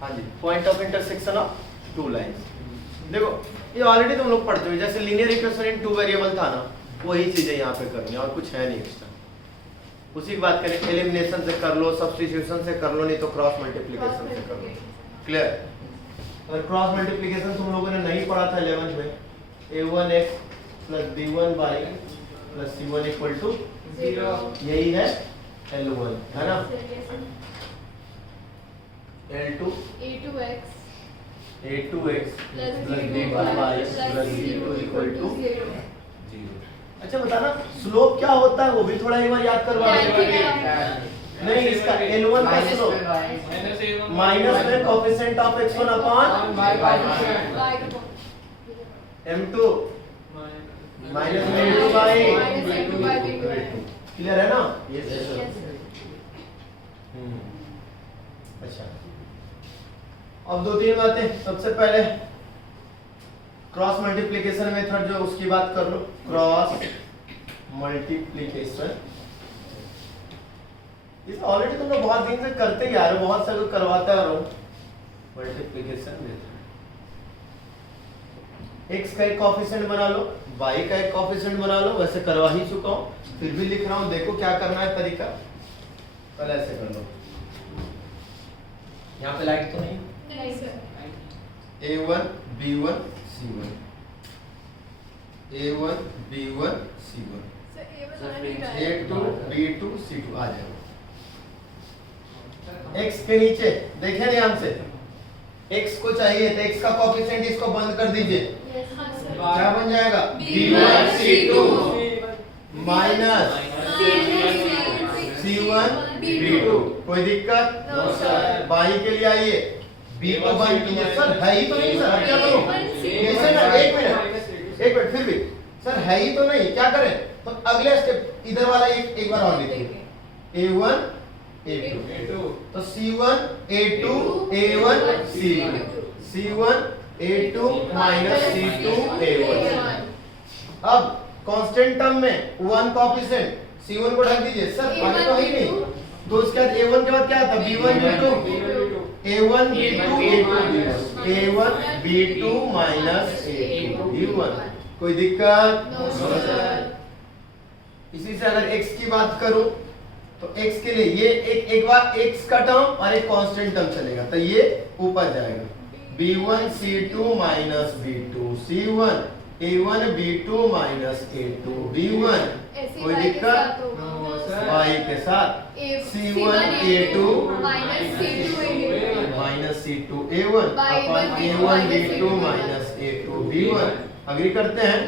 हाँ जी, point of intersection of two lines. देखो ये ऑलरेडी तुम लोग पढ़ चुके, जैसे linear equation in two variable था ना, वही चीजें यहाँ पे करनी है और कुछ है नहीं एक्स्ट्रा। उसी की बात करें, एलिमिनेशन से कर लो, सब्स्टिट्यूशन से कर लो, नहीं तो क्रॉस मल्टीप्लिकेशन से कर लो। क्लियर? अगर क्रॉस मल्टीप्लिकेशन तुम लोगों ने नहीं पढ़ा था 11th में, a1x plus b1y plus c1 equal to 0, यही है L1, है ना? L2 a2x plus b1y plus c2 equal to 0। अच्छा बताना स्लोप क्या होता है, वो भी थोड़ा एक बार याद करवा दो। नहीं, इसका L1 का स्लोप माइनस में coefficient of x1 upon m2 minus में m2 बाई क्लियर है ना? अच्छा, अब दो तीन बातें। सबसे पहले क्रॉस मल्टीप्लिकेशन मेथड जो उसकी बात कर लो। क्रॉस मल्टीप्लिकेशन इस ऑलरेडी तुम लोग बहुत दिन से करते ही आ रहे हो, बहुत से लोग करवाते आ रहे हो। मल्टीप्लिकेशन मेथड, x का एक कोएफिशिएंट बना लो, y का एक कोएफिशिएंट बना लो, वैसे करवा ही चुका हूं, फिर भी लिख रहा हूं, देखो क्या करना है तरीका। पहले ऐसे कर लो, यहाँ पे लाइट तो नहीं sir. a1 b1 c1 a1 b1 c1 a2 b2 c2 आ जाओ। x के नीचे देखें ध्यान से, x को चाहिए तो x का कोएफिशिएंट इसको बंद कर दीजिए, क्या बन जाएगा? b1 c2 minus c1 b2। कोई दिक्कत? y के लिए आइए, b को बंद कीजिए। सर है ही तो नहीं सर, क्या करूं? कैसे ना, एक मिनट फिर भी सर है ही तो नहीं, क्या करें? तो अगले स्टेप इधर वाला एक बार और लिखिए, a1 a2 तो c1 a2 a1 c1 c1 a2 minus c2 a1। अब कांस्टेंट टर्म में 1 कोएफिशिएंट c1 को ढक दीजिए। सर पानी तो है ही नहीं, तो उसके बाद a1 के बाद क्या था? b1 b2 a1 b2 a1 b2 minus a2 b1। कोई दिक्कत? इसी से अगर x की बात करूं तो x के लिए ये एक बार x का टर्म और एक कांस्टेंट टर्म चलेगा, तो ये ऊपर जाएगा, b1 c2 minus b2 c1 a1 b2 minus a2 b1। कोई दिक्कत? y के साथ c1 a2 minus c2 a1 अपन a1 b2 minus a2 b1। Agree करते हैं?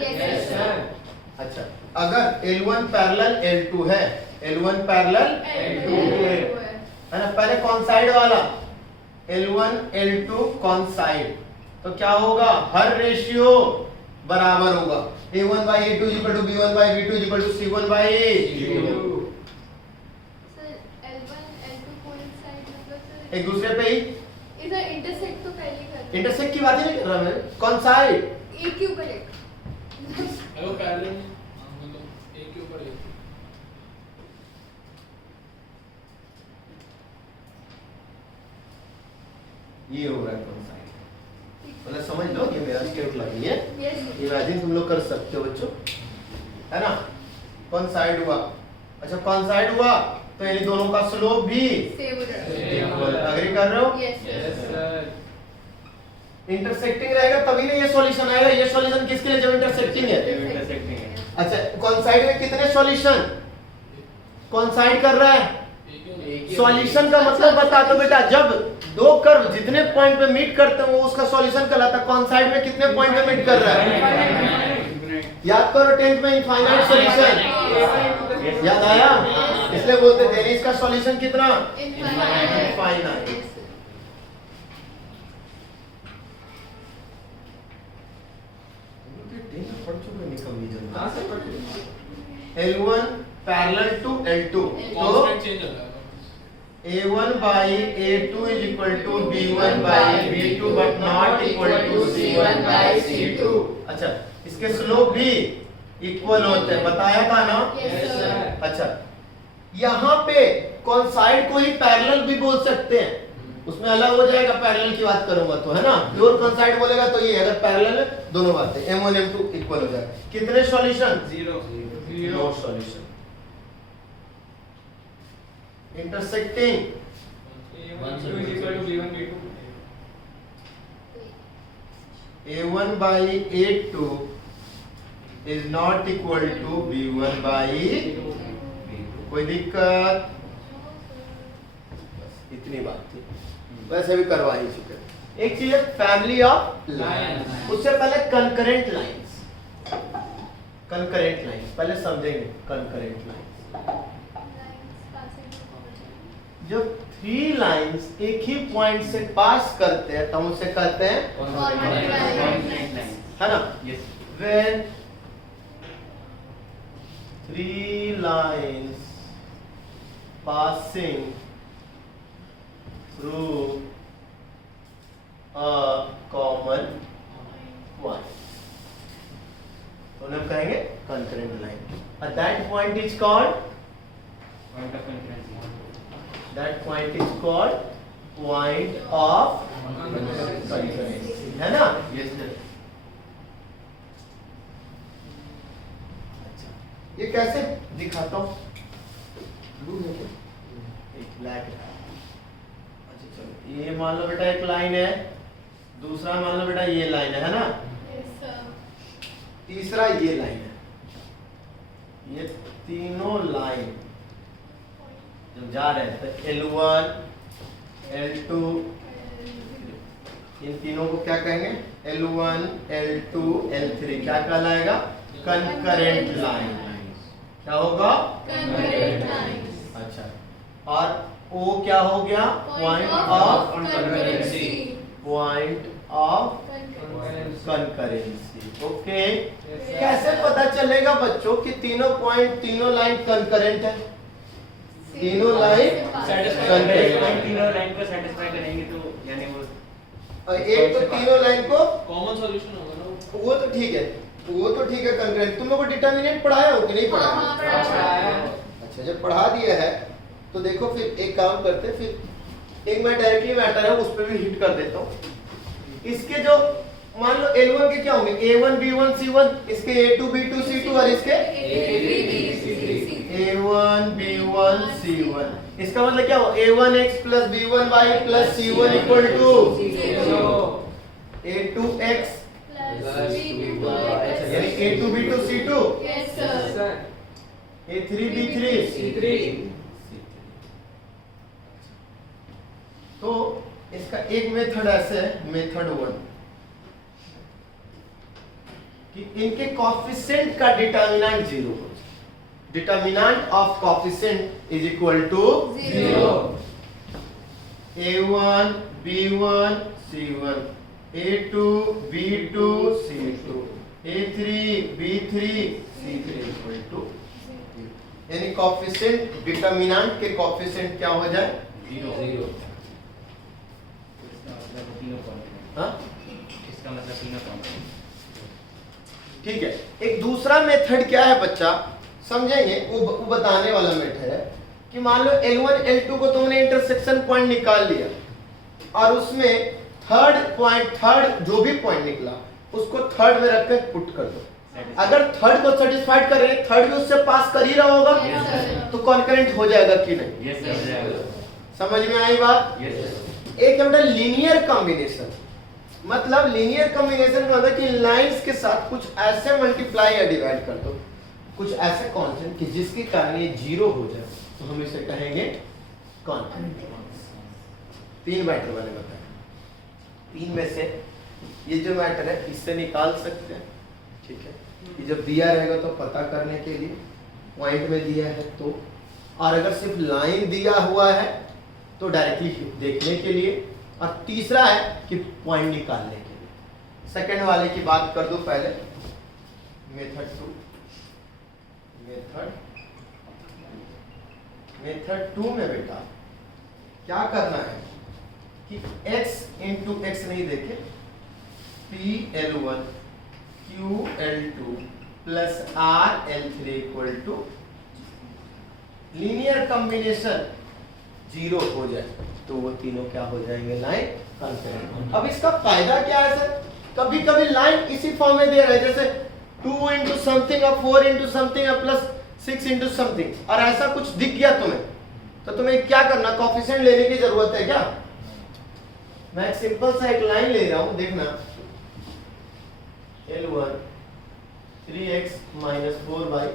अच्छा, अगर L1 पैरेलल L2 है, L1 पैरेलल L2 है ना? पहले कौन साइड वाला? L1 L2 कौन साइड, तो क्या होगा? हर रेशियो बराबर होगा, a1 by a2 equal to b1 by b2 equal to c1 by c2। Sir L1 L2 coincide मतलब सर एक दूसरे पे ही इधर इंटरसेक्ट तो पहले कर रहे हैं। इंटरसेक्ट की बात ही नहीं कर रहा मैं, कौन साइड? एक के ऊपर एक। हेलो पैरेलल, मतलब एक के ऊपर एक। ये हो रहा है कौन साइड, मतलब समझ लो ये मेरा स्ट्रेट लाइन है, यस इमेजिन तुम लोग कर सकते हो बच्चों, है ना? कौन साइड हुआ? अच्छा कौन साइड हुआ तो यानी दोनों का स्लोप भी सेम हो रहा है। एग्री कर रहे हो? Yes sir. इंटरसेक्टिंग रहेगा तभी ना ये सॉल्यूशन आएगा। ये सॉल्यूशन किसके लिए? जब इंटरसेक्टिंग है। अच्छा कौन साइड में कितने सॉल्यूशन कौन साइड कर रहा है? सॉल्यूशन का मतलब बता दो बेटा, जब दो कर्व जितने पॉइंट पे मीट करते हैं वो उसका सॉल्यूशन कहलाता है। कौन साइड में कितने पॉइंट पे मीट कर रहा है? याद करो 10th में इनफाइनाइट सॉल्यूशन, याद आया? इसलिए बोलते थे इसका सॉल्यूशन कितना? Infinite. L1 parallel to L2 तो A1 by A2 is equal to B1 by B2 but not equal to C1 by C2। अच्छा इसके स्लोप भी इक्वल होते हैं, बताया था ना? Yes sir. अच्छा यहाँ पे कौन साइड को ही पैरेलल भी बोल सकते हैं, उसमें अलग हो जाएगा, पैरेलल की बात करूंगा तो, है ना। प्योर कंसाइड बोलेगा तो ये, अगर पैरेलल है दोनों बातें m1 m2 इक्वल हो जाएगा। कितने solution? 0 no solution. Intersecting a1 by a2 is not equal to b1 by b2। कोई दिक्कत? इतनी बात थी, वैसे भी करवा ही चुके। एक चीज है फैमिली ऑफ लाइन, उससे पहले कंकरेंट लाइंस। कंकरेंट लाइंस पहले समझेंगे। कंकरेंट लाइंस जब 3 लाइंस एक ही पॉइंट से पास करते हैं तो हम उसे कहते हैं है ना। When 3 lines passing through a common point, तो हम कहेंगे concurrent line। And that point is called point of concurrency। That point is called point of concurrency, है ना। Yes sir। अच्छा, ये कैसे दिखाता हूँ? एक ब्लैक है। अच्छा चलो, ये मान लो बेटा एक लाइन है, दूसरा मान लो बेटा ये लाइन है ना। तीसरा ये लाइन है। ये तीनों लाइन जब जा रहे हैं तो L1 L2, इन तीनों को क्या कहेंगे? L1 L2 L3 क्या कहलाएगा? Concurrent line. क्या होगा? Concurrent line. अच्छा, और O क्या हो गया? Point of concurrency. Point of concurrency. Okay, कैसे पता चलेगा बच्चों कि तीनों पॉइंट तीनों लाइन कंकरेंट है? तीनों लाइन कंकरेंट, तीनों लाइन को सेटिस्फाई करेंगे तो यानी वो एक तो तीनों लाइन को कॉमन सॉल्यूशन होगा ना। वो तो ठीक है, वो तो ठीक है कंकरेंट। तुम लोगों को डिटर्मिनेंट पढ़ाया हो कि नहीं पढ़ाया? अच्छा, जब पढ़ा दिया है तो देखो फिर एक काम करते हैं, फिर एक मैं डायरेक्टली मैटर है उस पर भी हिट कर देता हूँ। इसके जो मान लो L1 के क्या होंगे? A1 B1 C1, इसके A2 B2 C2 और इसके A1 B1 C1। इसका मतलब क्या हो? A1x plus B1y plus C1 equal to A2x यानी A2 B2 C2, A3 B3 C3। तो इसका एक मेथड ऐसे है, मेथड 1, कि इनके कोएफिशिएंट का डिटर्मिनेंट 0 हो। Determinant of coefficient is equal to 0। A1 B1 C1, A2 B2 C2, A3 B3 C3 equal to, यानी कोएफिशिएंट डिटर्मिनेंट के कोएफिशिएंट क्या हो जाए? 0। हाँ, इसका मतलब तीनों पॉइंट। ठीक है। एक दूसरा मेथड क्या है बच्चा, समझेंगे, वो बताने वाला मेथड है कि मान लो L1 L2 को तुमने इंटरसेक्शन पॉइंट निकाल लिया और उसमें थर्ड जो भी पॉइंट निकला उसको थर्ड में रख के पुट कर दो। अगर थर्ड को सेटिस्फाइड कर रहे हैं, थर्ड भी उससे पास कर ही रहा होगा, तो कॉन्करेंट हो जाएगा कि नहीं? यस हो जाएगा। समझ में आई बात? यस। एक है बेटा लीनियर कॉम्बिनेशन। मतलब लीनियर कॉम्बिनेशन का मतलब कि लाइंस के साथ कुछ ऐसे मल्टीप्लाई या डिवाइड कर दो, कुछ ऐसे कांस्टेंट कि जिसके कारण ये 0 हो जाए, तो हम इसे कहेंगे कॉन्करेंट। 3 मैटर मैंने बताया, 3 में से ये जो मैटर है इससे निकाल सकते हैं। ठीक है, ये जब दिया रहेगा तो पता करने के लिए, पॉइंट में दिया है तो, और अगर सिर्फ लाइन दिया हुआ है तो डायरेक्टली देखने के लिए, और तीसरा है कि पॉइंट निकालने के लिए। सेकंड वाले की बात कर दो पहले, मेथड 2। मेथड 2 में बेटा क्या करना है कि x इंटू एक्स नहीं देखे, PL1 QL2 plus RL3 equal to linear combination 0 हो जाए। तो वो तीनों क्या हो जाएंगे, लाइन कंकरेंट। अब इसका फायदा क्या है सर, कभी कभी लाइन इसी फॉर्म में दे रहा है, जैसे 2 into समथिंग और 4 into समथिंग और प्लस 6 into समथिंग, और ऐसा कुछ दिख गया तुम्हें, तो तुम्हें क्या करना, कोएफिशिएंट लेने की जरूरत है क्या? मैं एक सिंपल सा एक लाइन ले रहा हूं, देखना L1 3x minus 4y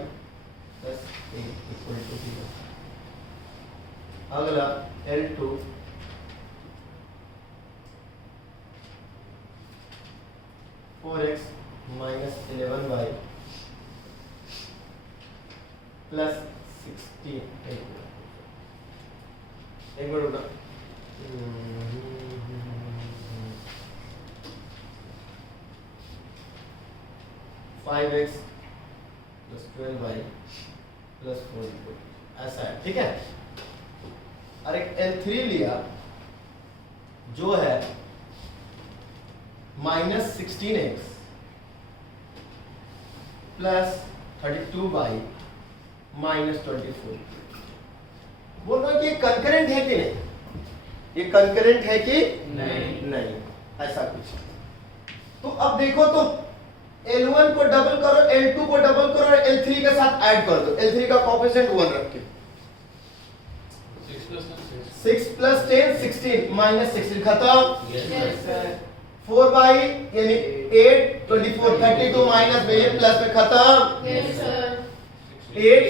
plus 8 equal to 0। अगला L2 4x minus 11y plus 16। एक मिनट रुकना, 5x plus 12y plus 4 ऐसा है, ठीक है। और एक L3 लिया जो है minus 16x plus 32y minus 24। बोल रहा कि ये कंकरेंट है कि नहीं, ये कंकरेंट है कि नहीं, ऐसा कुछ। तो अब देखो तो L1 को डबल करो, L2 को डबल करो और L3 के साथ ऐड कर दो, L3 का कोएफिशिएंट 1 रख के 6 plus 10 16 minus 16 खत्म। Yes, sir. 4 by यानी 8 24 32 माइनस में ये प्लस में खत्म। Yes, sir. 8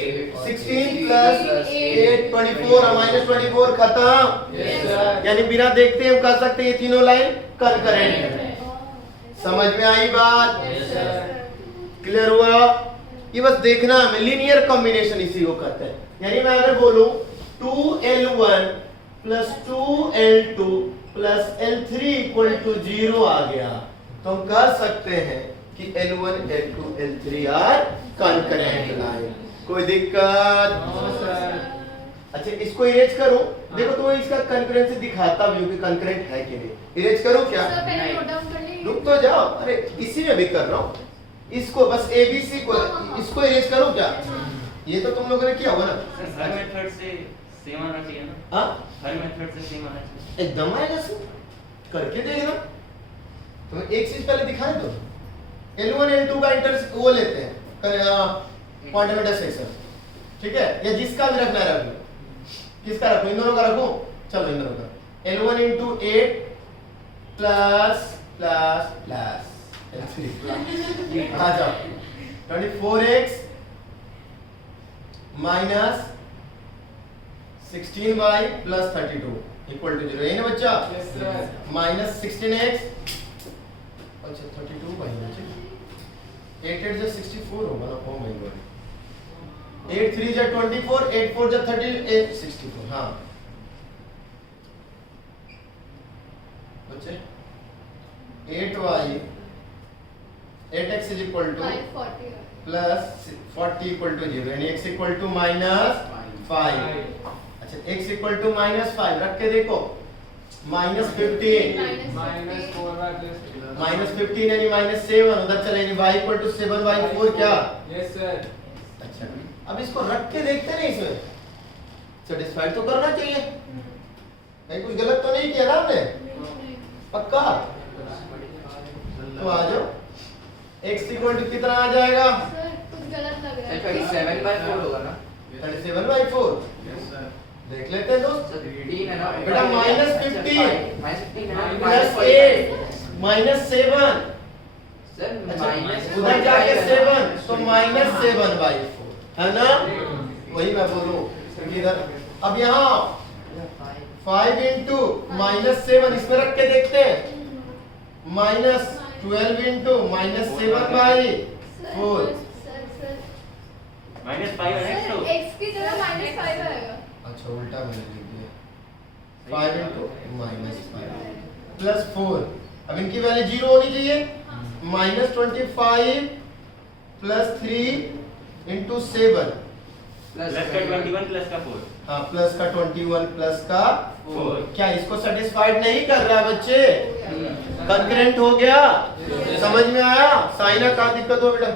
16 प्लस 8 24 और माइनस 24 खत्म। Yes, sir. यानी बिना देखते हम कह सकते हैं ये तीनों लाइन कंकरेंट है। समझ में आई बात? Yes, sir. क्लियर हुआ? ये बस देखना हमें, लीनियर कॉम्बिनेशन इसी को कहते हैं। यानी मैं अगर बोलूं 2L1 plus 2L2 plus L3 equal to 0 आ गया, तो हम कह सकते हैं कि L1 L2 L3 are concurrent line. कोई दिक्कत? अच्छा इसको इरेज करूं, देखो तो इसका कंकरेंसी दिखाता भी हूं कि कंकरेंट है कि नहीं। इरेज करूं क्या? सर पहले नोट डाउन कर लीजिए। रुक तो जाओ, अरे इसी में भी कर रहा हूं, इसको बस ABC को इसको इरेज करूं क्या? ये तो तुम लोगों ने किया होगा ना। हर मेथड से सेम आना चाहिए ना? हाँ हर मेथड से सेम आना चाहिए। एकदम आएगा सर, करके देखना। तो एक चीज पहले दिखाएं तो L1 L2 का इंटर वो लेते हैं क्वांटम इंटरसेक्शन, ठीक है, या जिसका भी रखना है रख लो। किसका रखूं? इन दोनों का रखूं? चलो इन दोनों का। L1 into 8 plus plus plus L3 आ जाओ 24x minus 16y plus 32 equal to 0। यही ना बच्चा? Yes, sir. माइनस 16x, अच्छा 32 भाई बच्चे 8 8 जो 64 होगा ना। ओ माय गॉड, 8 3 जो 24 8 4 जो 38 64। हाँ बच्चे 8y 8x is equal to 540 plus 40 equal to 0, यानी x इक्वल टू माइनस 5। अच्छा x इक्वल टू माइनस 5 रख के देखो, minus 15 minus 4y plus minus 15 यानी माइनस 7 उधर चले, यानी y इक्वल टू 7y4 क्या? Yes sir. अच्छा अब इसको रख के देखते हैं, इसमें सेटिस्फाइड तो करना चाहिए, नहीं कुछ गलत तो नहीं किया ना हमने? पक्का? तो आ जाओ, x इक्वल टू कितना आ जाएगा? सर कुछ गलत लग रहा है। 37/4 होगा ना? 37/4 देख लेते हैं दोस्त। बेटा माइनस 15 प्लस 8 माइनस 7, उधर जाके 7 तो माइनस 7/4 है ना? वही मैं बोलूं इधर। अब यहाँ 5 इंटू माइनस 7 इसमें रख के देखते हैं, माइनस 12 इंटू माइनस 7/4। -5 है सर तो x की जगह -5 आएगा। अच्छा उल्टा मैंने लिख दिया, 5 इंटू माइनस 5 प्लस 4। अब इनकी वैल्यू 0 होनी चाहिए। माइनस 25 प्लस 3 इंटू 7 प्लस का 21 प्लस का 4। हाँ प्लस का 21 प्लस का 4। क्या इसको सेटिस्फाइड नहीं कर रहा है बच्चे? कंकरेंट हो गया? समझ में आया? साइना कहाँ दिक्कत हो बेटा?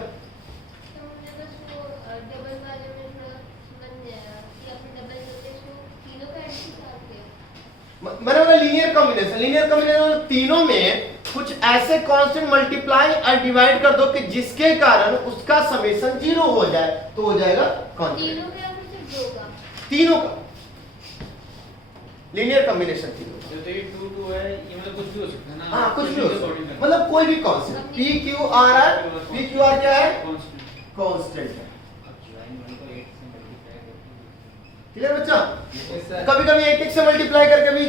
मैंने बोला लीनियर कॉम्बिनेशन तीनों में कुछ ऐसे कांस्टेंट मल्टीप्लाई और डिवाइड कर दो कि जिसके कारण उसका समेशन 0 हो जाए, तो हो जाएगा कॉन्क्रीट। तीनों का या फिर सिर्फ दो का? तीनों का लीनियर कॉम्बिनेशन तीनों का। जैसे कि 2 2 है, ये मतलब कुछ भी हो सकता है ना। हाँ कुछ भी हो सकता है, मतलब मतलब कोई भी कांस्टेंट। पी क्यू आर है, पी क्यू आर क्या है? कांस्टेंट है। क्लियर बच्चा? कभी कभी एक एक से मल्टीप्लाई करके भी,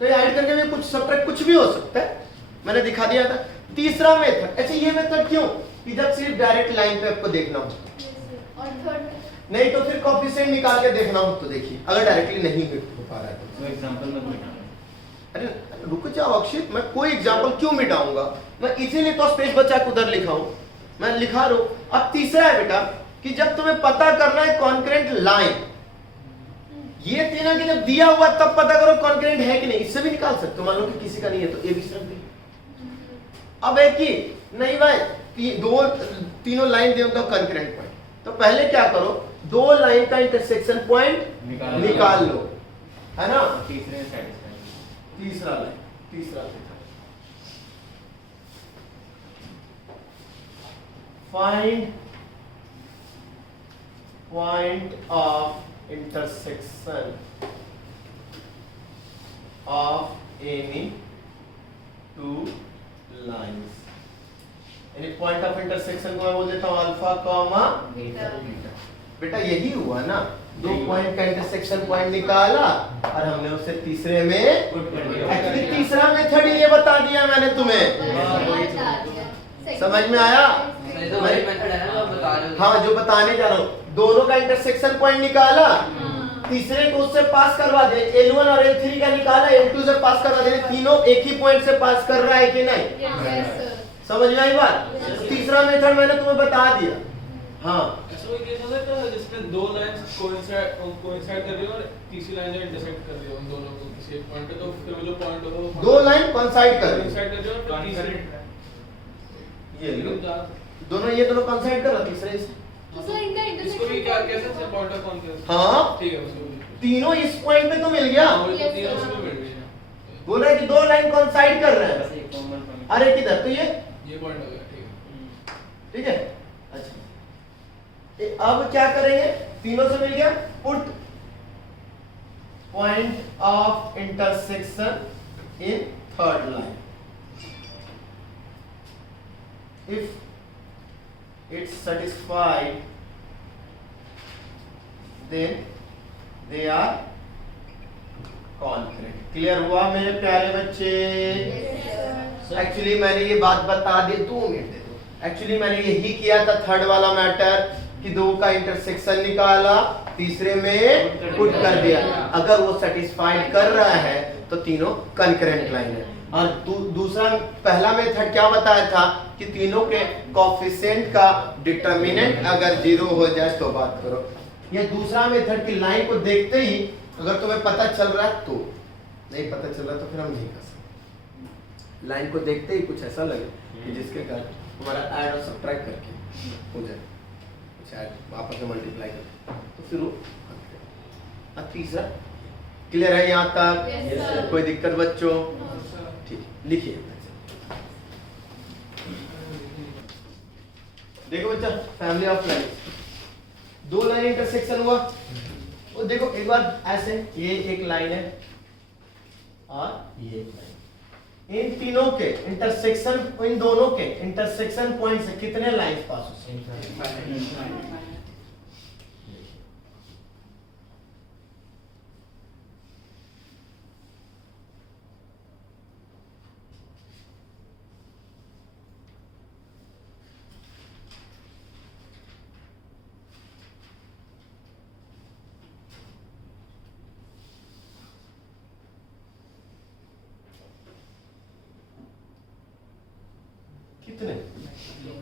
तो ये ऐड करके भी कुछ सब्ट्रैक्ट कुछ भी हो सकता है, मैंने दिखा दिया था। तीसरा मेथड, अच्छा ये मेथड क्यों कि जब सिर्फ डायरेक्ट लाइन पे आपको देखना हो, और थर्ड नहीं तो फिर कोएफिशिएंट निकाल के देखना हो तो देखिए, अगर डायरेक्टली नहीं हो पा रहा है तो। एग्जांपल में मिटाना। अरे रुको जाओ अक्षित, मैं कोई एग्जांपल क्यों मिटाऊंगा, मैं इसीलिए तो स्पेस बचा के उधर लिखा हूं, मैं लिखा रहा हूं। अब तीसरा है बेटा कि जब तुम्हें पता करना है कॉन्करेंट लाइन, ये तीनों के जब दिया हुआ तब पता करो कॉन्करेंट है कि नहीं, इससे भी निकाल सकते हो। मान लो कि किसी का नहीं है तो ए बी सी रख दे। अब एक ही नहीं भाई, तीनों लाइन दे उनका कॉन्करेंट पॉइंट, तो पहले क्या करो, दो लाइन का इंटरसेक्शन पॉइंट निकाल लो, है ना। तीसरे सेटिस्फाई, तीसरा लाइन, तीसरा line find point of intersection of any two lines, यानी पॉइंट ऑफ इंटरसेक्शन को मैं बोल देता हूं अल्फा कॉमा बीटा। बेटा यही हुआ ना, दो पॉइंट का इंटरसेक्शन पॉइंट निकाला और हमने उसे तीसरे में पुट कर दिया। एक्चुअली तीसरा मेथड ये बता दिया मैंने तुम्हें, समझ में आया? तो वही मेथड है ना जो बता रहे हो। हाँ जो बताने जा रहा हूँ, दोनों का इंटरसेक्शन पॉइंट निकाला, तीसरे को उससे पास करवा दे, L1 और L3 का निकाला, L2 से पास करवा दे, तीनों एक ही पॉइंट से पास कर रहा है कि नहीं, समझ में आई बात? तीसरा मेथड मैंने तुम्हें बता दिया। हाँ ऐसा कोई केस हो सकता है जिसमें दो लाइंस कोइंसाइड कर रही हो और तीसरी लाइन जो इंटरसेक्ट कर रही हो उन दोनों को किसी एक पॉइंट पे, तो फिर वो जो पॉइंट होगा वो दो लाइन कॉन्साइड कर रही कोइंसाइड कर रही हो और फिर तीसरी ये लो, लेकिन दोनों ये दोनों कॉन्साइड कर रहा, तीसरे से दूसरा इनका इसको भी क्या इंटरसेक्शन कैसे से पॉइंट ऑफ कॉन्फ्रेंस। हाँ ठीक है उसको भी। तीनों इस पॉइंट पे तो मिल गया, हाँ, वही तो तीनों उसको मिल गई ना। बोल रहा है कि दो लाइन कॉन्साइड कर रहे बस हैं, एक कॉमन पॉइंट। अरे किधर, तो ये पॉइंट हो गया, ठीक है। ठीक है। अच्छा अब क्या करेंगे, तीनों से मिल गया, put point of intersection in third line, if it's satisfied then they are concurrent। Clear हुआ मेरे प्यारे बच्चे? एक्चुअली मैंने ये बात बता दी, 2 मिनट दे दो। एक्चुअली मैंने यही किया था थर्ड वाला मैटर कि दो का इंटरसेक्शन निकाला, तीसरे में पुट कर दिया, अगर वो सेटिस्फाइड कर रहा है तो तीनों कंकरेंट लाइन है। और दूसरा पहला मेथड क्या बताया था कि तीनों के कोएफिशिएंट का डिटरमिनेंट अगर 0 हो जाए तो बात करो। ये दूसरा मेथड की लाइन को देखते ही अगर तुम्हें पता चल रहा है तो, नहीं पता चल रहा तो फिर हम नहीं कर सकते। लाइन को देखते ही कुछ ऐसा लगे कि जिसके कारण हमारा ऐड और सब्ट्रैक्ट करके हो जाए, कुछ ऐड आपस में मल्टीप्लाई करके, तो फिर वो अब तीसरा क्लियर है यहाँ तक? Yes, कोई दिक्कत बच्चों? ठीक, लिखिए। देखो बच्चा, फैमिली ऑफ लाइन्स, दो लाइन इंटरसेक्शन हुआ, वो देखो एक बार ऐसे, ये एक लाइन है और ये एक लाइन, इन तीनों के इंटरसेक्शन, इन दोनों के इंटरसेक्शन पॉइंट से कितने लाइन पास हो सकते? कितने?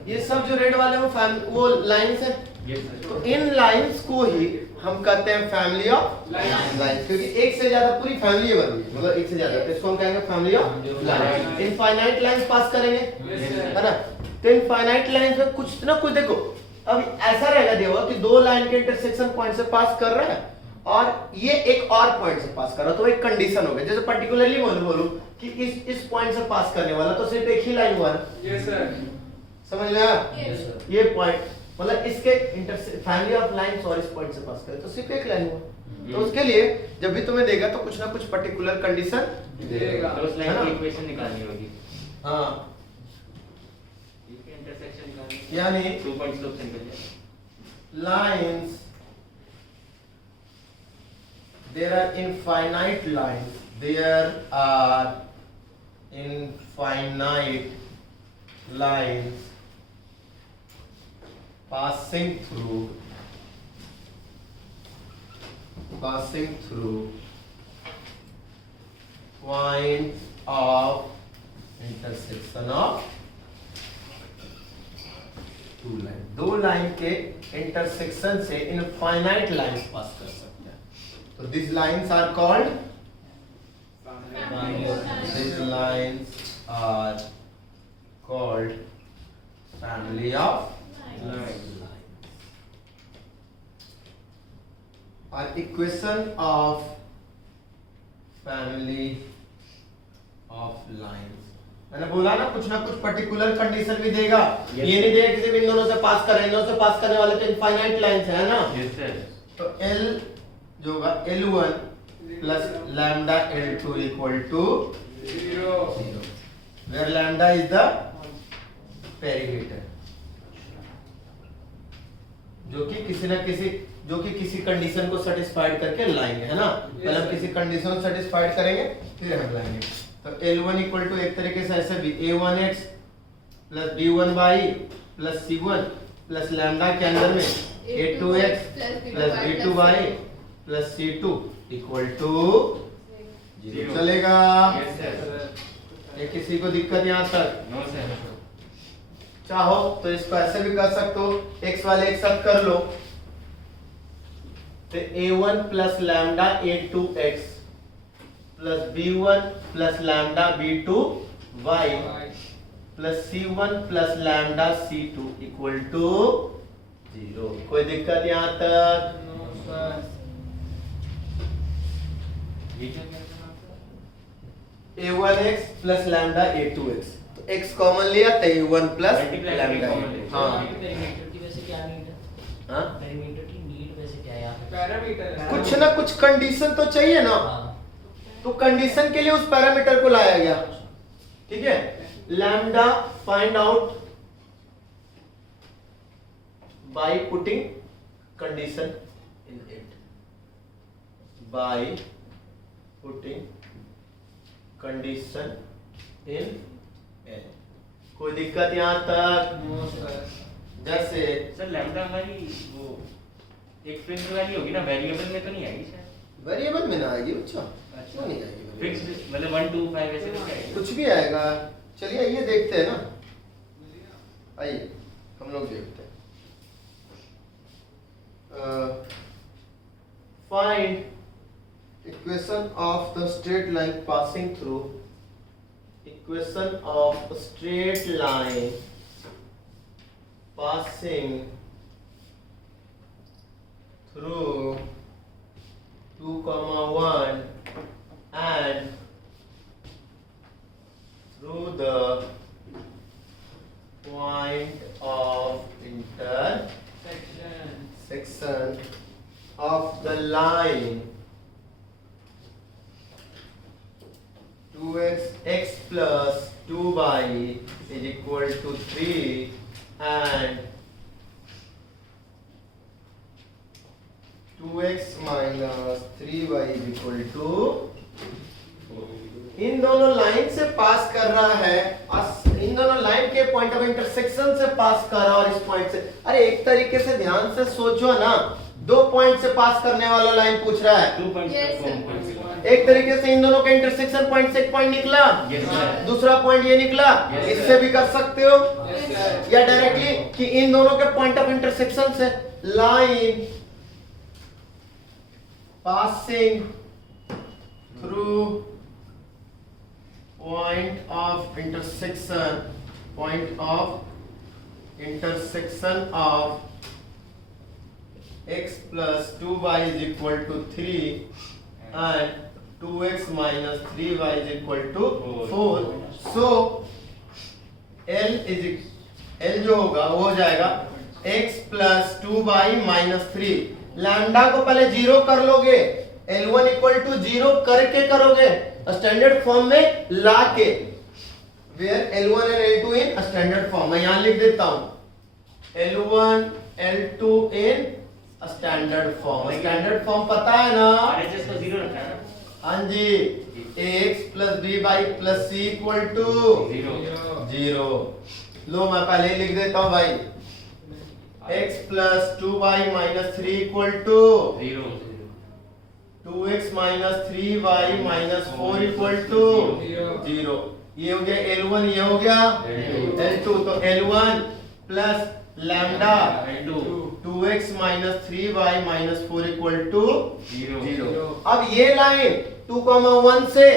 ये सब जो रेड वाले वो लाइंस है, तो इन लाइंस को ही हम कहते हैं फैमिली ऑफ लाइंस, क्योंकि एक से ज्यादा पूरी फैमिली है बनी, मतलब एक से ज्यादा, तो इसको हम कहेंगे family of lines. Infinite lines pass करेंगे, है ना? तो इनफाइनाइट लाइंस में कुछ ना कुछ देखो, अब ऐसा रहेगा देखो कि दो लाइन के इंटरसेक्शन पॉइंट से पास कर रहा है और ये एक और पॉइंट से पास कर रहा, तो एक कंडीशन हो गया। जैसे पर्टिकुलरली बोलूं कि इस पॉइंट से पास करने वाला तो सिर्फ एक ही लाइन हुआ ना। Yes sir. समझ में आया? Yes. ये पॉइंट मतलब इसके फैमिली ऑफ लाइंस और इस पॉइंट से पास करे तो सिर्फ एक लाइन हुआ। तो उसके लिए जब भी तुम्हें देगा तो कुछ ना कुछ पर्टिकुलर कंडीशन देगा। तो उस लाइन की इक्वेशन निकालनी होगी। हाँ, इसके इंटरसेक्शन निकालनी यानी 2 पॉइंट्स लोग निकल जाए। lines, there are infinite lines, there are infinite lines passing through points of intersection of two line, दो लाइन के इंटरसेक्शन से इनफाइनाइट लाइंस पास कर सकते हैं। तो this lines are called, these lines are called family of lines. Or equation of family of lines. मैंने बोला ना कुछ पर्टिकुलर कंडीशन भी देगा। ये नहीं देगा किसी भी इन दोनों से पास कर रहे हैं, इन दोनों से पास करने वाले तो इनफाइनाइट लाइंस है ना। Yes sir. तो L जो होगा L1 plus lambda L2 equal to 0, where lambda is the perimeter, जो कि किसी कंडीशन को सेटिस्फाइड करके लाएंगे, है ना। पहले हम किसी कंडीशन को सेटिस्फाइड करेंगे फिर हम लाएंगे। तो L1 इक्वल टू एक तरीके से ऐसे भी A1x plus B1y plus C1 plus lambda के अंदर में A2x plus B2y plus C2 equal to 0 चलेगा। Yes sir. ये किसी को दिक्कत यहाँ तक? No sir. चाहो तो इसको ऐसे भी कर सकते हो, x वाले एक साथ कर लो तो A1 plus lambda A2x plus B1 plus lambda B2y plus C1 plus lambda C2 equal to 0। कोई दिक्कत यहाँ तक? No sir. ये क्या करना है? A1x प्लस लैम्डा A2x, तो x कॉमन लिया तो A1 plus Multiply lambda. common लिया। हाँ पेरीमीटर की वैसे क्या नीड है? हाँ, पेरीमीटर की नीड वैसे क्या है यहाँ पे? पैरामीटर है। कुछ ना कुछ कंडीशन तो चाहिए ना, हाँ। तो कंडीशन के लिए उस पैरामीटर को लाया गया। ठीक है, lambda find out by putting condition in it, by putting condition in L. कोई दिक्कत यहां तक? No sir. जैसे सर लैम्डा हमारी वो एक्सपेंसिव वाली होगी ना, वेरिएबल में तो नहीं आएगी सर? वेरिएबल में ना आएगी बच्चा, क्यों नहीं आएगी? फिक्स मतलब 1 2 5 ऐसे कुछ आएगा? कुछ भी आएगा। चलिए आइए देखते हैं ना, आइए हम लोग देखते हैं। Find equation of the straight line passing through, equation of straight line passing through 2, 1 and through the point of intersection of the line 2x x plus 2y is equal to 3 and 2x minus 3y is equal to 4। इन दोनों line से पास कर रहा है और इन दोनों line के point of intersection से पास कर रहा है और इस पॉइंट से। अरे एक तरीके से ध्यान से सोचो ना, दो पॉइंट से पास करने वाला लाइन पूछ रहा है। 2 पॉइंट्स Yes, का sir. पॉइंट। एक तरीके से इन दोनों के इंटरसेक्शन पॉइंट से एक पॉइंट निकला, यस सर। दूसरा पॉइंट ये निकला। Yes, इससे sir. भी कर सकते हो यस सर। या डायरेक्टली कि इन दोनों के पॉइंट ऑफ इंटरसेक्शन से line passing through point of intersection of x plus 2y is equal to 3 and 2x minus 3y is equal to 4. So L जो होगा वो हो जाएगा x plus 2y minus 3. Lambda को पहले 0 कर लोगे, L1 equal to 0 करके करोगे स्टैंडर्ड फॉर्म में लाके, where L1 and L2 in standard form. मैं यहां लिख देता हूं L1 L2 in standard form. Standard form पता है ना? RHS को 0 रखना है ना? हाँ जी. ax plus by plus c equal to 0. लो मैं पहले ही लिख देता हूं भाई. x plus 2y minus 3 equal to 0. 2x minus 3y minus 4 equal to 0. ये हो गया L1, ये हो गया L2. तो L1 plus lambda L2 2x minus 3y minus 4 equal to 0. अब ये लाइन 2,1 से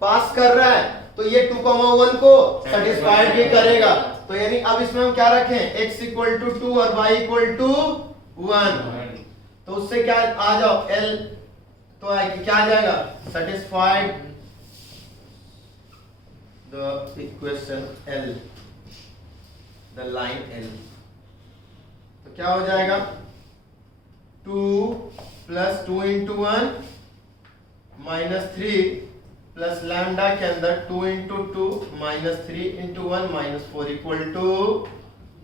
पास कर रहा है तो ये 2,1 को सेटिस्फाइड भी करेगा. तो यानी अब इसमें हम क्या रखें, x इक्वल टू 2 और y इक्वल टू 1. तो उससे क्या आ जाओ L, तो क्या आ जाएगा, satisfied the equation L, the line L. तो क्या हो जाएगा 2 plus 2 into 1 minus 3 plus lambda के अंदर 2 into 2 minus 3 into 1 minus 4 equal to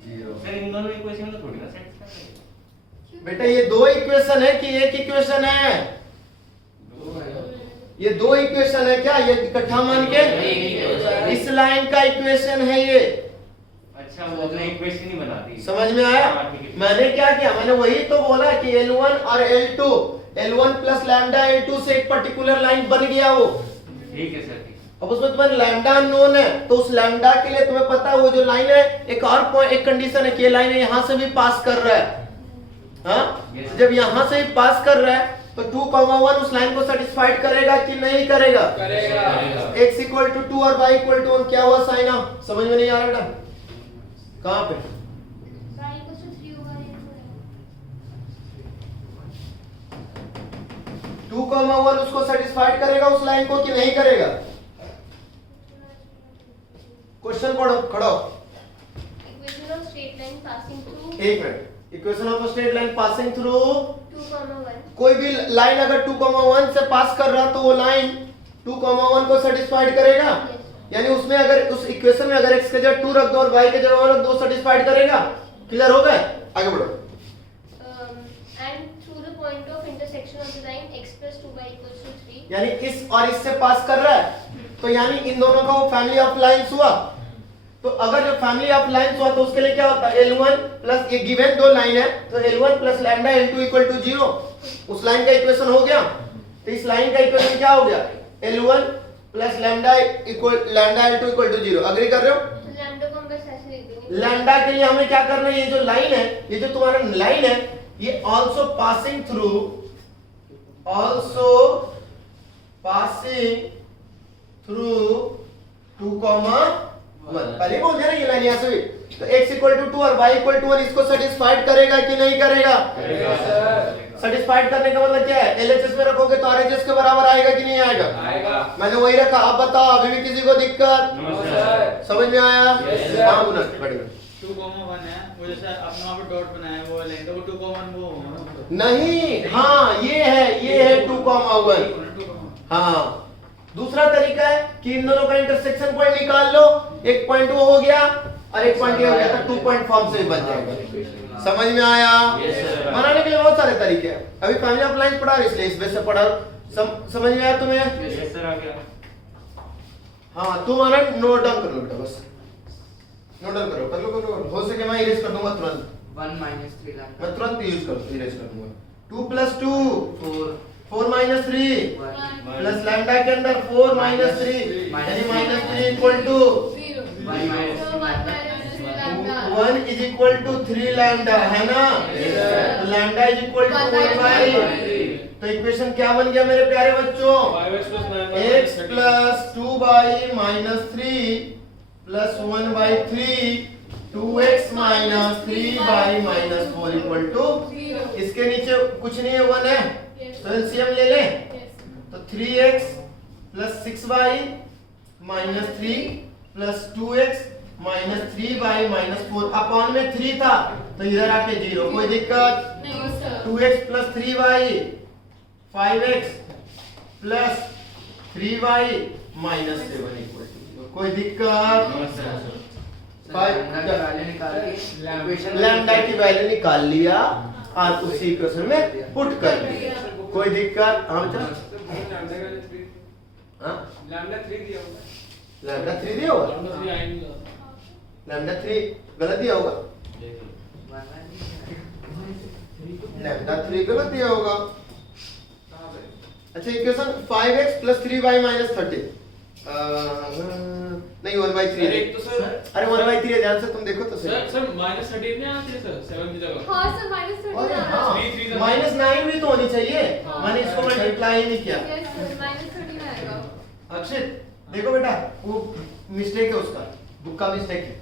0. Sir इन दोनों इक्वेशन में थोड़ी ना सेटिस्फाई बेटा ये दो इक्वेशन है कि एक इक्वेशन है? ये दो इक्वेशन है क्या? ये इकट्ठा मान के इस लाइन का इक्वेशन है ये. अच्छा वो अपने इक्वेशन ही बना दी. समझ में आया? मैंने क्या किया, मैंने वही तो बोला कि L1 और L2, L1 plus lambda L2 से एक पर्टिकुलर लाइन बन गया वो. ठीक है सर. अब उसमें तुम्हारा लैम्डा अननोन है तो उस लैम्डा के लिए तुम्हें पता है वो जो लाइन है एक और पॉइंट, एक कंडीशन है कि ये लाइन यहां से भी पास कर रहा है. हाँ, जब यहां से भी पास कर रहा है तो 2,1 उस लाइन को सेटिस्फाइड करेगा कि नहीं करेगा? करेगा. x इक्वल टू 2 और y इक्वल टू 1 क्या हुआ साइन ऑफ? समझ में नहीं आ रहा बेटा? कहां पे? y equals to 3 होगा ये थोड़ा. 2,1 उसको सेटिस्फाइड करेगा उस लाइन को कि नहीं करेगा? क्वेश्चन पढ़ो, खड़ो. Equation of straight line passing through एक minute. Equation of straight line passing through 2,1. कोई भी लाइन अगर 2,1 से पास कर रहा तो वो लाइन 2,1 को सेटिस्फाइड करेगा. यानी उसमें अगर उस इक्वेशन में अगर x के जगह 2 रख दो और y के जगह 1 रख दो सेटिस्फाइड करेगा. क्लियर हो गए? आगे बढ़ो. And through the point of intersection of the line x plus 2y equals to 3. यानी इस और इससे पास कर रहा है तो यानी इन दोनों का वो फैमिली ऑफ लाइंस हुआ. तो अगर जो फैमिली ऑफ लाइंस हुआ तो उसके लिए क्या होता है, L1 प्लस ये गिवन दो लाइन है तो L1 plus lambda L2 equal to 0. उस लाइन का इक्वेशन हो गया. तो इस लाइन का इक्वेशन क्या हो गया, L1 plus lambda L2 equal to 0. Agree कर रहे हो? तो लैम्डा को हम बस ऐसे लिख देंगे. लैम्डा के लिए हमें क्या करना है, ये जो लाइन है, ये जो तुम्हारा लाइन है, ये आल्सो पासिंग थ्रू 2,1. पहले बोल दिया ना ये लाइन यहाँ से भी. तो x इक्वल टू 2 और y इक्वल टू 1 इसको सेटिस्फाइड करेगा कि नहीं करेगा? सेटिस्फाइड करने का मतलब क्या है, LHS में रखोगे तो RHS के बराबर आएगा कि नहीं आएगा? आएगा. मैंने वही रखा. आप बताओ अभी भी किसी को दिक्कत? समझ में आया? हाँ बोला. 2,1 है वो जैसे आपने वहां पे डॉट बनाया वो लाइन तो वो 2,1 वो होगा ना. नहीं, हाँ ये है 2,1. हाँ, दूसरा तरीका है कि इन दोनों का इंटरसेक्शन पॉइंट निकाल लो. एक पॉइंट वो हो गया और एक पॉइंट ये हो गया तो 2 पॉइंट फॉर्म से भी बन जाएगा. समझ में आया? बनाने के लिए बहुत सारे तरीके हैं. अभी फैमिली ऑफ लाइंस पढ़ा इसलिए इस बेस से पढ़ा. समझ में आया तुम्हें? यस सर आ गया. हाँ तुम आना नोट डाउन कर लो बेटा, बस नोट डाउन करो. कर लो. हो सके मैं इरेज कर दूंगा तुरंत. 1 minus 3 lambda. मैं तुरंत यूज कर इरेज कर दूंगा. 2 प्लस 2 4 माइनस 3 प्लस लैम्डा के अंदर 4 माइनस 3 यानी minus 3 equal to 0. 1 minus So 1 minus 3 lambda. 1 is equal to 3 lambda है ना. तो लैम्डा इज इक्वल टू 1/3. तो इक्वेशन क्या बन गया मेरे प्यारे बच्चों? 5x plus 9 x plus 2y minus 3 plus 1/3 2x minus 3y minus 4 equal to 0. इसके नीचे कुछ नहीं है, 1 है, तो एलसीएम ले लें। तो 3x plus 6y minus 3 plus 2x minus 3y minus 4 upon में 3 था तो इधर आके 0, कोई दिक्कत? 2x plus 3y 5x plus 3y minus 7 equal to 0, कोई दिक्कत? लैम्डा की वैल्यू निकाल लिया और उसी इक्वेशन में पुट कर दिया, कोई दिक्कत? हाँ बेटा, लैम्डा 3 दिया होगा, लैम्डा 3 दिया होगा, लैम्डा 3 गलत दिया होगा, लैम्डा 3 गलत दिया होगा। अच्छा equation 5x plus 3y minus 30 नहीं 1/3 अरे एक तो सर, अरे 1/3 है, ध्यान से तुम देखो तो सही। सर माइनस 13 नहीं आती है सर 7 की जगह। हाँ सर माइनस 13 अरे आ रहा हाँ, है। 3 माइनस 9 भी तो होनी चाहिए, मैंने इसको मल्टीप्लाई ही नहीं किया। यस सर माइनस 13 आएगा। अक्षित देखो बेटा, वो मिस्टेक है उसका, बुक का मिस्टेक है,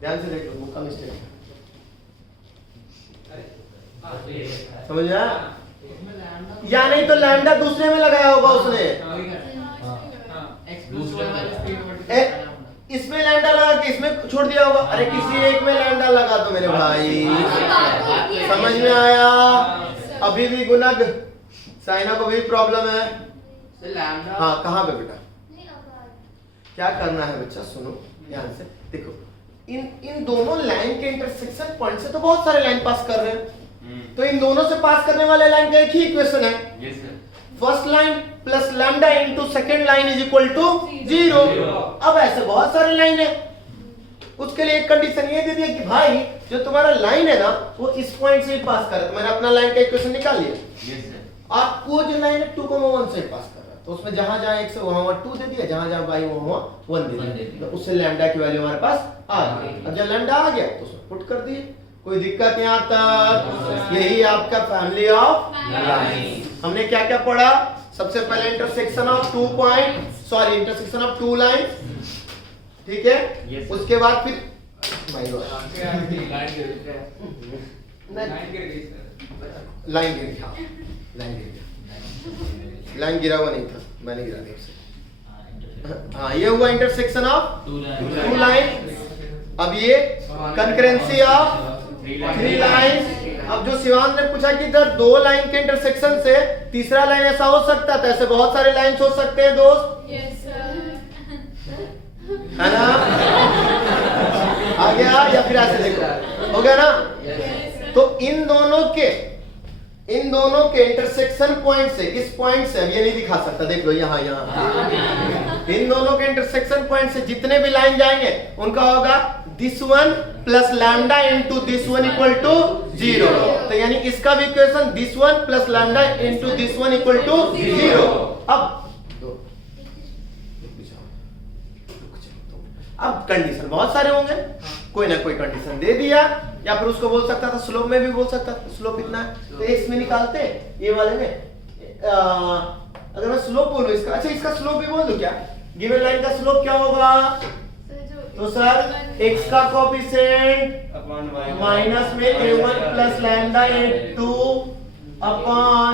ध्यान से देख लो, बुक का मिस्टेक है, समझ आया? या नहीं तो लैम्डा दूसरे में लगाया होगा उसने, इसमें लैम्डा लगा के इसमें छोड़ दिया होगा। अरे किसी एक में लैम्डा लगा दो मेरे भाई, समझ में आया? अभी भी गुणक साइना को भी प्रॉब्लम है। हाँ कहाँ पे बेटा, क्या करना है बच्चा, सुनो ध्यान से देखो, इन दोनों लाइन के इंटरसेक्शन पॉइंट से तो बहुत सारे लाइन पास कर रहे हैं, तो इन दोनों से पास करने वाले लाइन का एक ही इक्वेशन है, first line plus lambda into second line is equal to 0। अब ऐसे बहुत सारे लाइन है, उसके लिए एक कंडीशन ये दे दिया कि भाई जो तुम्हारा लाइन है ना वो इस पॉइंट से ही पास कर रहा है, मैंने अपना लाइन का इक्वेशन निकाल लिया। आपको जो लाइन है 2,1 से पास कर रहा है, तो उसमें जहां जहां x है वहां 2 दे दिया, जहां जहां y वहां 1 दे दिया, तो उससे लैम्डा की वैल्यू हमारे पास आ गई। अब जब लैम्डा आ गया तो उसमें पुट कर दिए, कोई दिक्कत यहाँ तक? यही आपका फैमिली ऑफ लाइन। हमने क्या क्या पढ़ा? सबसे पहले intersection of intersection of two line, ठीक है? उसके बाद फिर लाइन गिर गया, लाइन गिरा हुआ नहीं था, मैंने गिरा दिया उसे। हाँ ये हुआ इंटरसेक्शन ऑफ टू लाइन। अब ये कंकरेंसी ऑफ 3 लाइन। अब जो शिवांश ने पूछा कि इधर 2 लाइन के इंटरसेक्शन से तीसरा लाइन ऐसा हो सकता है, तो ऐसे बहुत सारे लाइंस हो सकते हैं दोस्त, यस सर। है ना? आ गया? या फिर ऐसे देखो, हो गया ना? तो इन दोनों के इंटरसेक्शन पॉइंट से, इस पॉइंट से, अब ये नहीं दिखा सकता, देख लो यहाँ इन दोनों के इंटरसेक्शन पॉइंट से जितने भी लाइन जाएंगे उनका होगा this one plus lambda into this one equal to 0। तो यानी इसका भी equation this one plus lambda into this one equal to 0। अब कंडीशन बहुत सारे होंगे, कोई ना कोई कंडीशन दे दिया, या फिर उसको बोल सकता था स्लोप में भी बोल सकता था, स्लोप इतना है तो x में निकालते, ये वाले में अगर मैं स्लोप बोलूं इसका, अच्छा इसका स्लोप भी बोल दूं क्या? गिवन लाइन का स्लोप क्या होगा? तो सर x का कोएफिशिएंट माइनस में a1 plus lambda a2 upon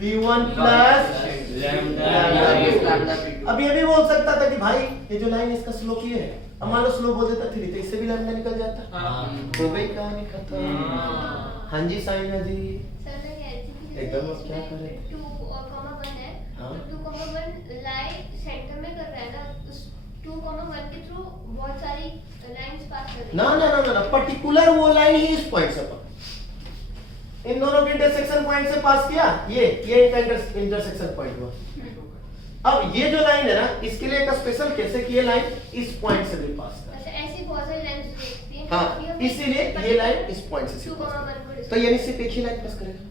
b1 plus lambda. अब ये भी बोल सकता था कि भाई ये जो लाइन इसका स्लोप ये है, अब मान लो स्लोप बोल देता 3 तो इससे भी लैम्डा निकल जाता, हो गई कहानी खत्म। हाँ जी साइना जी सर मैं कह रही थी कि एकदम जैसे क्या इसमें करें? 2,1 है, हाँ। तो 2,1 लाइन सेंटर में कर रहा है ना, उस 2,1 के थ्रू बहुत सारी लाइंस पास कर रही है। ना ना ना ना पर्टिकुलर वो लाइन ही इस पॉइंट से इन दोनों के इंटरसेक्शन पॉइंट से पास किया, ये इंटरसेक्शन पॉइंट हुआ। अब ये जो लाइन है ना, इसके लिए एक स्पेशल केस है कि ये लाइन इस पॉइंट से भी पास कर, अच्छा ऐसी बहुत सारी लाइंस देखती हैं। हाँ इसीलिए ये लाइन इस पॉइंट से सिर्फ पास करेगा, तो यानी सिर्फ एक ही लाइन पास करेगा।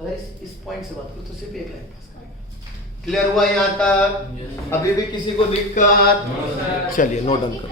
अगर इस पॉइंट से बात करो तो सिर्फ एक लाइन पास करेगा। क्लियर हुआ यहाँ तक? अभी भी किसी को दिक्कत? चलिए नोट डाउन करो।